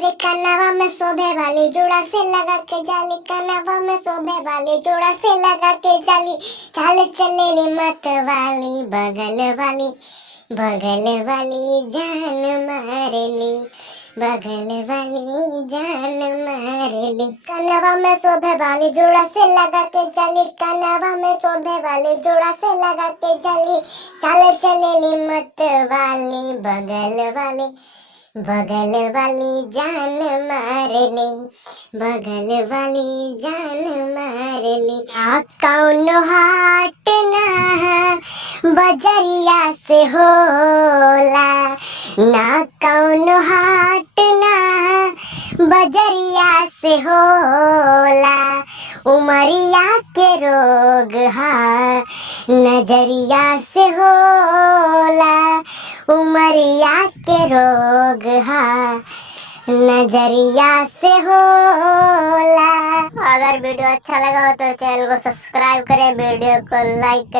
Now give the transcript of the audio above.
रे कनवा में शोभे वाली जोड़ा से लगा के जाली, कनवा में शोभे वाली जोड़ा से लगा के जाली। चाल चलेली मत वाली बगल वाली, बगल वाली जान मारेली, बगल वाली जान मारेली। कनवा में शोभे वाली जोड़ा से लगा के जाली, कनवा में शोभे वाली जोड़ा से लगा के जाली। चाल चलेली मत वाली बगल वाली, बगल वाली जान मारेली, बगल वाली जान मारेली। आ कौन हाट ना बजरिया से होला, ना कौन हाट ना बजरिया से होला। उमरिया के रोग हा नजरिया से होला, उमरिया के रोग हा नजरिया से होला। अगर वीडियो अच्छा लगा हो तो चैनल को सब्सक्राइब करें, वीडियो को लाइक करें।